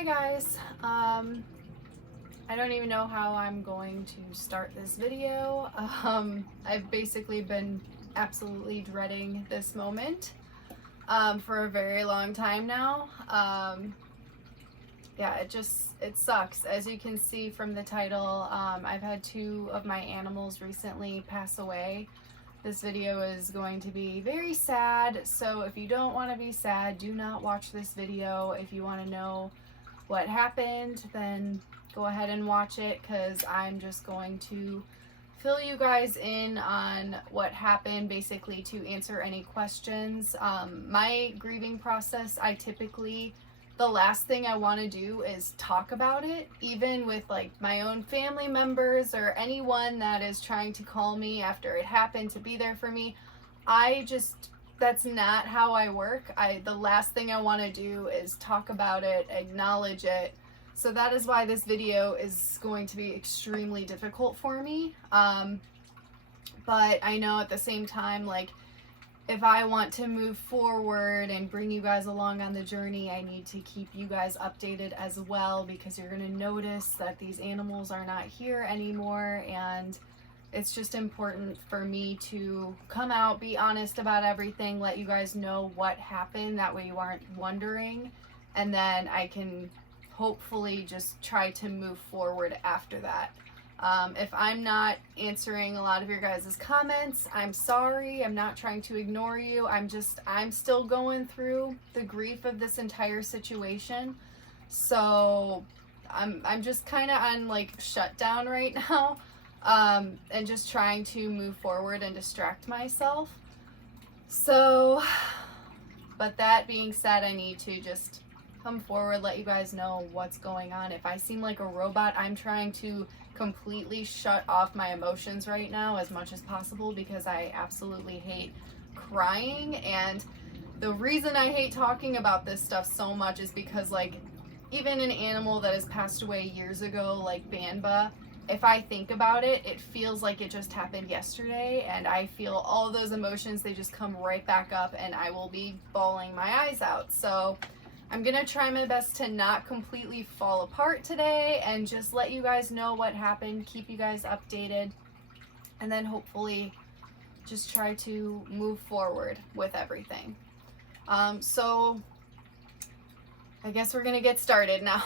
Hi guys, I don't even know how I'm going to start this video. I've basically been absolutely dreading this moment for a very long time now. Yeah, it sucks. As you can see from the title, I've had two of my animals recently pass away. This video is going to be very sad, so if you don't want to be sad, do not watch this video. If you want to know what happened, then go ahead and watch it, because I'm just going to fill you guys in on what happened, basically to answer any questions. My grieving process, the last thing I want to do is talk about it, even with like my own family members or anyone that is trying to call me after it happened to be there for me. That's not how I work. The last thing I want to do is talk about it, acknowledge it. So that is why this video is going to be extremely difficult for me. But I know at the same time, like, if I want to move forward and bring you guys along on the journey, I need to keep you guys updated as well, because you're going to notice that these animals are not here anymore, and it's just important for me to come out, be honest about everything, let you guys know what happened, that way you aren't wondering, and then I can hopefully just try to move forward after that. If I'm not answering a lot of your guys' comments, I'm sorry. I'm not trying to ignore you. I'm still going through the grief of this entire situation. So I'm just kind of on like shutdown right now, and just trying to move forward and distract myself. So, but that being said, I need to just come forward, let you guys know what's going on. If I seem like a robot, I'm trying to completely shut off my emotions right now as much as possible, because I absolutely hate crying. And the reason I hate talking about this stuff so much is because, like, even an animal that has passed away years ago, like Banba, if I think about it, it feels like it just happened yesterday, and I feel all those emotions, they just come right back up, and I will be bawling my eyes out. So I'm gonna try my best to not completely fall apart today, and just let you guys know what happened, keep you guys updated, and then hopefully just try to move forward with everything. So I guess we're gonna get started now.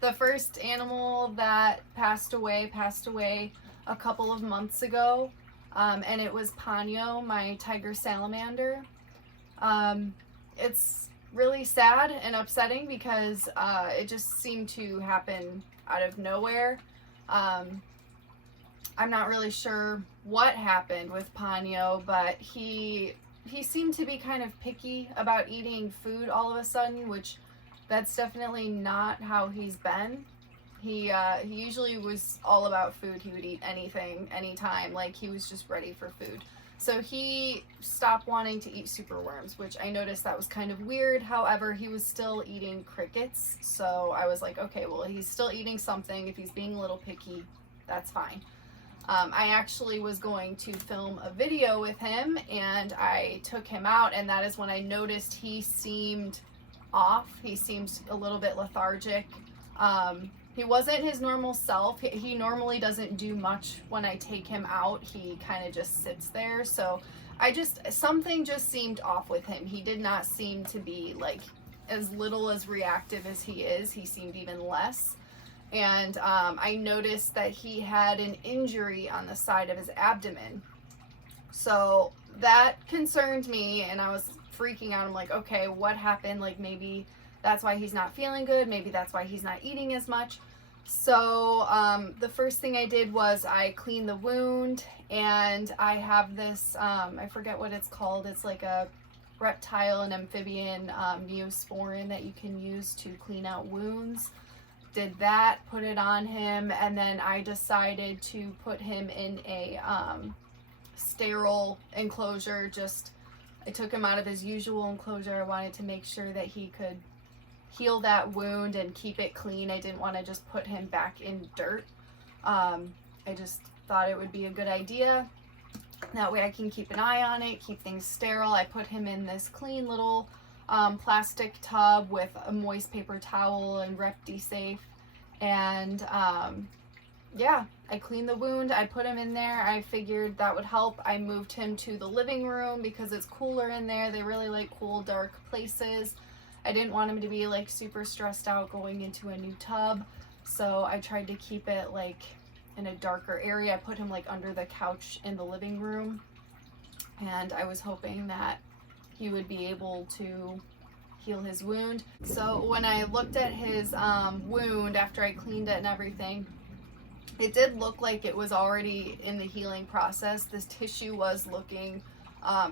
The first animal that passed away a couple of months ago, and it was Ponyo, my tiger salamander. It's really sad and upsetting because it just seemed to happen out of nowhere. I'm not really sure what happened with Ponyo, but he seemed to be kind of picky about eating food all of a sudden, which that's definitely not how he's been. He usually was all about food. He would eat anything, anytime, like he was just ready for food. So he stopped wanting to eat superworms, which I noticed that was kind of weird. However, he was still eating crickets. So I was like, okay, well, he's still eating something. If he's being a little picky, that's fine. I actually was going to film a video with him, and I took him out, and that is when I noticed he seemed off. He seems a little bit lethargic. He wasn't his normal self. He normally doesn't do much when I take him out. He kind of just sits there. So something just seemed off with him. He did not seem to be like as little as reactive as he is. He seemed even less. And I noticed that he had an injury on the side of his abdomen. So that concerned me, and I was freaking out. I'm like, okay, what happened? Like, maybe that's why he's not feeling good. Maybe that's why he's not eating as much. So the first thing I did was I cleaned the wound, and I have this, I forget what it's called. It's like a reptile and amphibian neosporin that you can use to clean out wounds. Did that, put it on him, and then I decided to put him in a sterile enclosure. I took him out of his usual enclosure. I wanted to make sure that he could heal that wound and keep it clean. I didn't want to just put him back in dirt. I just thought it would be a good idea. That way I can keep an eye on it, keep things sterile. I put him in this clean little plastic tub with a moist paper towel and ReptiSafe. And yeah, I cleaned the wound. I put him in there. I figured that would help. I moved him to the living room because it's cooler in there. They really like cool, dark places. I didn't want him to be like super stressed out going into a new tub. So I tried to keep it like in a darker area. I put him like under the couch in the living room. And I was hoping that he would be able to heal his wound. So when I looked at his wound after I cleaned it and everything, it did look like it was already in the healing process. This tissue was looking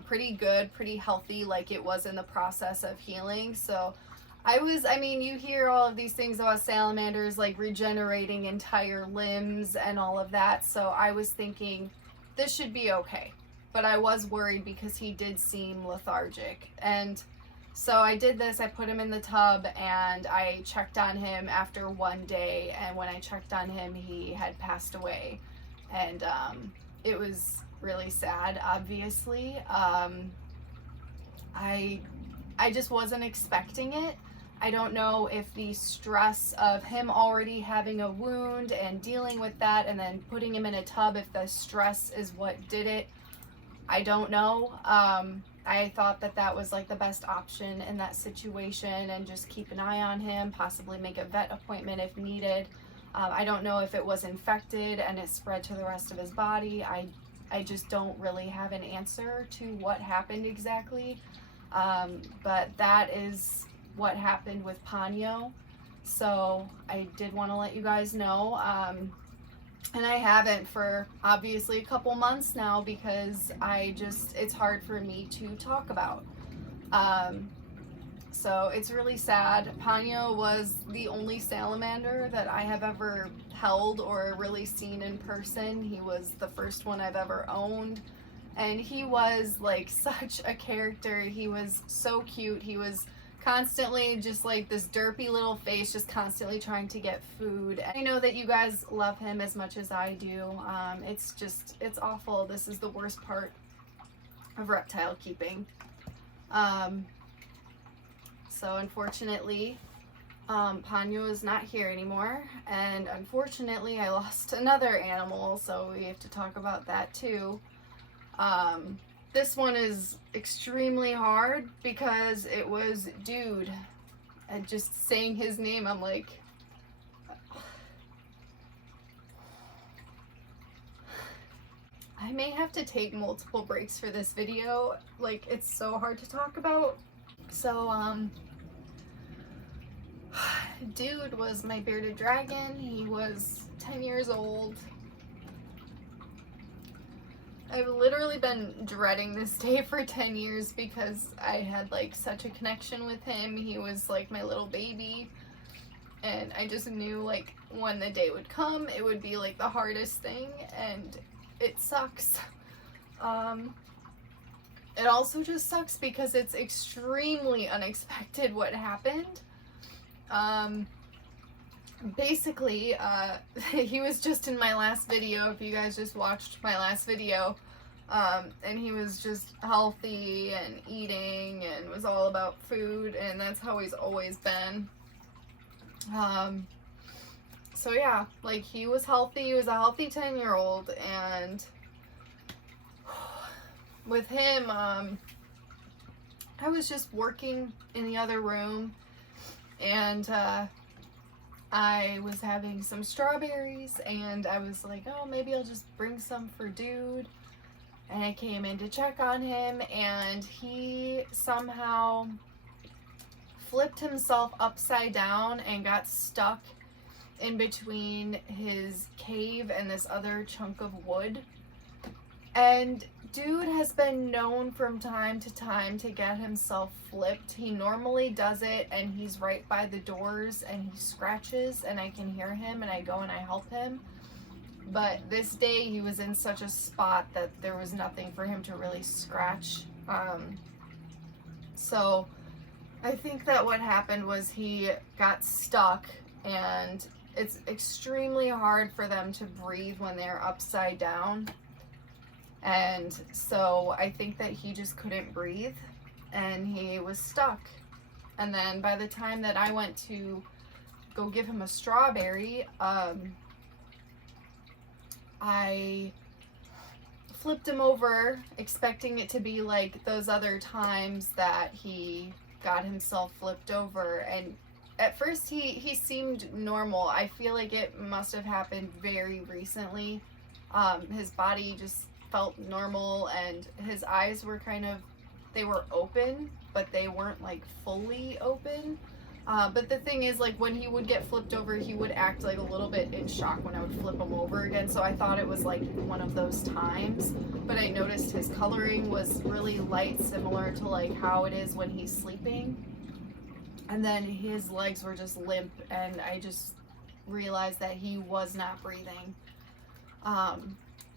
pretty good, pretty healthy, like it was in the process of healing. So I mean, you hear all of these things about salamanders like regenerating entire limbs and all of that. So I was thinking this should be okay. But I was worried because he did seem lethargic. And so I did this. I put him in the tub and I checked on him after one day. And when I checked on him, he had passed away. And it was really sad, obviously. I just wasn't expecting it. I don't know if the stress of him already having a wound and dealing with that and then putting him in a tub, if the stress is what did it. I don't know. I thought that that was like the best option in that situation, and just keep an eye on him, possibly make a vet appointment if needed. I don't know if it was infected and it spread to the rest of his body. I just don't really have an answer to what happened exactly. But that is what happened with Ponyo. So I did want to let you guys know. And I haven't for obviously a couple months now because it's hard for me to talk about. So it's really sad. Ponyo was the only salamander that I have ever held or really seen in person. He was the first one I've ever owned. And he was like such a character. He was so cute. He was constantly just like this derpy little face, just constantly trying to get food. I know that you guys love him as much as I do. It's awful. This is the worst part of reptile keeping. So unfortunately, Ponyo is not here anymore, and unfortunately I lost another animal, so we have to talk about that too. This one is extremely hard because it was Dude, and just saying his name, I'm like, I may have to take multiple breaks for this video. Like, it's so hard to talk about. So, Dude was my bearded dragon. He was 10 years old. I've literally been dreading this day for 10 years because I had like such a connection with him. He was like my little baby, and I just knew like when the day would come, it would be like the hardest thing, and it sucks. It also just sucks because it's extremely unexpected what happened. Basically, he was just in my last video, if you guys just watched my last video, and he was just healthy and eating and was all about food, and that's how he's always been. So yeah, like he was healthy, he was a healthy 10-year-old, and with him, I was just working in the other room, and, I was having some strawberries, and I was like, oh, maybe I'll just bring some for Dude. And I came in to check on him, and he somehow flipped himself upside down and got stuck in between his cave and this other chunk of wood. And Dude has been known from time to time to get himself flipped. He normally does it and he's right by the doors and he scratches and I can hear him and I go and I help him. But this day he was in such a spot that there was nothing for him to really scratch. So I think that what happened was he got stuck, and it's extremely hard for them to breathe when they're upside down. And so I think that he just couldn't breathe and he was stuck. And then by the time that I went to go give him a strawberry, I flipped him over expecting it to be like those other times that he got himself flipped over, and at first he seemed normal. I feel like it must have happened very recently. His body just felt normal, and his eyes were they were open, but they weren't like fully open. But the thing is, like, when he would get flipped over, he would act like a little bit in shock when I would flip him over again. So I thought it was like one of those times. But I noticed his coloring was really light, similar to like how it is when he's sleeping. And then his legs were just limp, and I just realized that he was not breathing.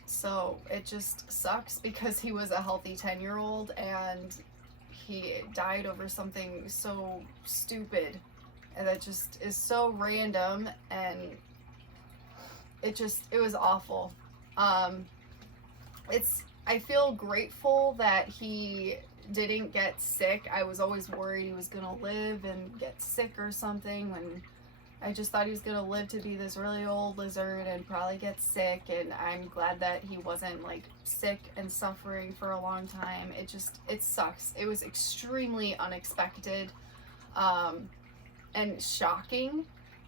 So it just sucks because he was a healthy 10-year-old and he died over something so stupid, and that just is so random, and it was awful. I feel grateful that he didn't get sick. I was always worried he was gonna live and get sick or something, and I just thought he was gonna live to be this really old lizard and probably get sick, and I'm glad that he wasn't like sick and suffering for a long time. It sucks. It was extremely unexpected and shocking,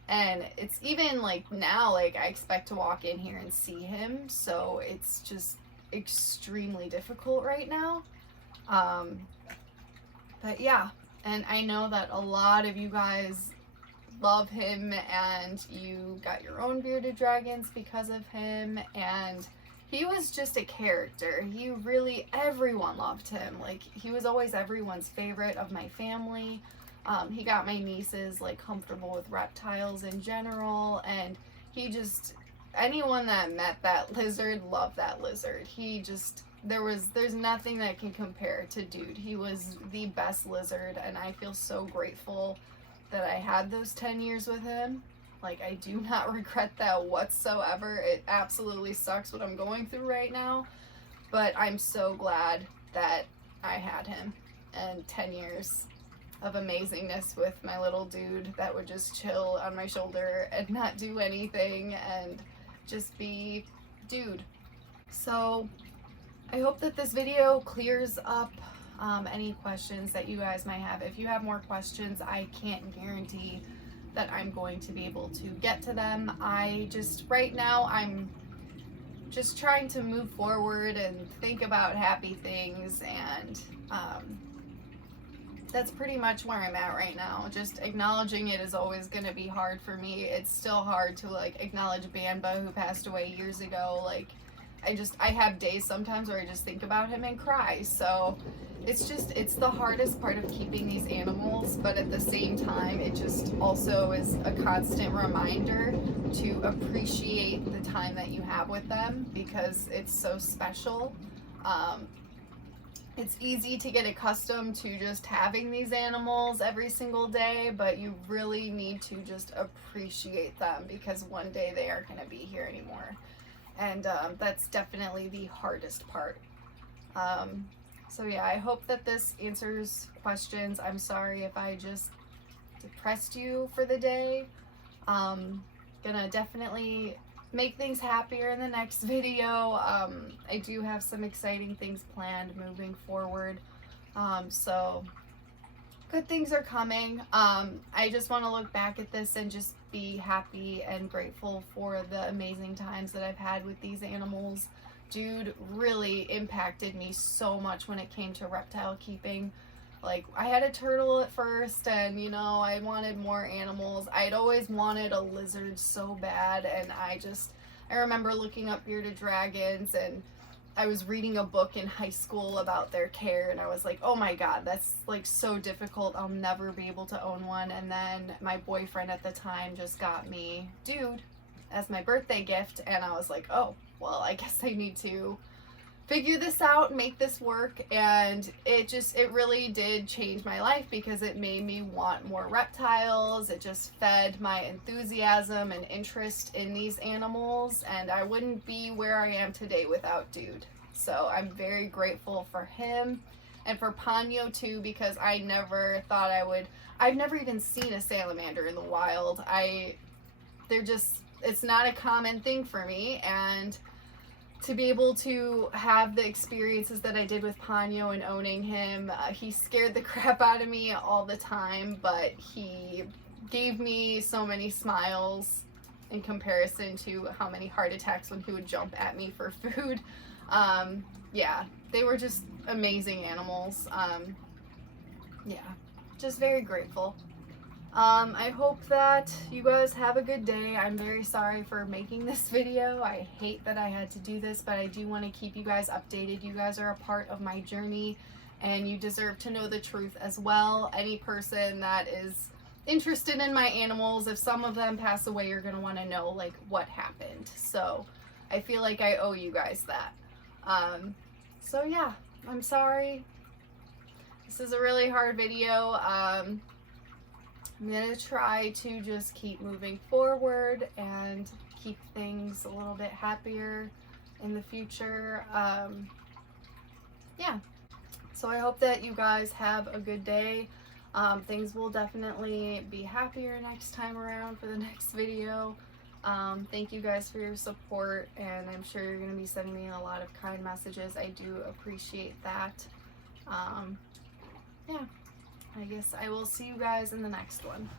and it's even like now, like, I expect to walk in here and see him, so it's just extremely difficult right now. But yeah, and I know that a lot of you guys love him, and you got your own bearded dragons because of him, and he was just a character. Everyone loved him. Like, he was always everyone's favorite of my family. He got my nieces like comfortable with reptiles in general, and anyone that met that lizard loved that lizard. There's nothing that can compare to Dude. He was the best lizard, and I feel so grateful that I had those 10 years with him. Like, I do not regret that whatsoever. It absolutely sucks what I'm going through right now, but I'm so glad that I had him, and 10 years of amazingness with my little dude that would just chill on my shoulder and not do anything and just be Dude. So I hope that this video clears up any questions that you guys might have. If you have more questions, I can't guarantee that I'm going to be able to get to them. Right now, I'm just trying to move forward and think about happy things, and that's pretty much where I'm at right now. Just acknowledging it is always going to be hard for me. It's still hard to like acknowledge Banba, who passed away years ago. Like, I have days sometimes where I just think about him and cry. So it's the hardest part of keeping these animals, but at the same time, it just also is a constant reminder to appreciate the time that you have with them, because it's so special. It's easy to get accustomed to just having these animals every single day, but you really need to just appreciate them, because one day they aren't going to be here anymore. And that's definitely the hardest part. So yeah, I hope that this answers questions. I'm sorry if I just depressed you for the day. Gonna definitely make things happier in the next video. I do have some exciting things planned moving forward. So good things are coming. I just want to look back at this and just be happy and grateful for the amazing times that I've had with these animals. Dude really impacted me so much when it came to reptile keeping. Like, I had a turtle at first, and I wanted more animals. I'd always wanted a lizard so bad, and I remember looking up bearded dragons, and I was reading a book in high school about their care, and I was like, oh my god, that's like so difficult. I'll never be able to own one. And then my boyfriend at the time just got me Dude as my birthday gift, and I was like, oh, well, I guess I need to figure this out, make this work. And it really did change my life, because it made me want more reptiles. It just fed my enthusiasm and interest in these animals, and I wouldn't be where I am today without Dude. So I'm very grateful for him, and for Ponyo too, because I never thought I would. I've never even seen a salamander in the wild. It's not a common thing for me, and to be able to have the experiences that I did with Ponyo and owning him, he scared the crap out of me all the time, but he gave me so many smiles in comparison to how many heart attacks when he would jump at me for food. Yeah, they were just amazing animals. Yeah, just very grateful. I hope that you guys have a good day. I'm very sorry for making this video. I hate that I had to do this, but I do want to keep you guys updated. You guys are a part of my journey, and you deserve to know the truth as well. Any person that is interested in my animals, if some of them pass away, you're going to want to know like what happened. So I feel like I owe you guys that. So yeah, I'm sorry. This is a really hard video. I'm going to try to just keep moving forward and keep things a little bit happier in the future. Yeah, so I hope that you guys have a good day. Things will definitely be happier next time around for the next video. Thank you guys for your support, and I'm sure you're going to be sending me a lot of kind messages. I do appreciate that. Yeah, I guess I will see you guys in the next one.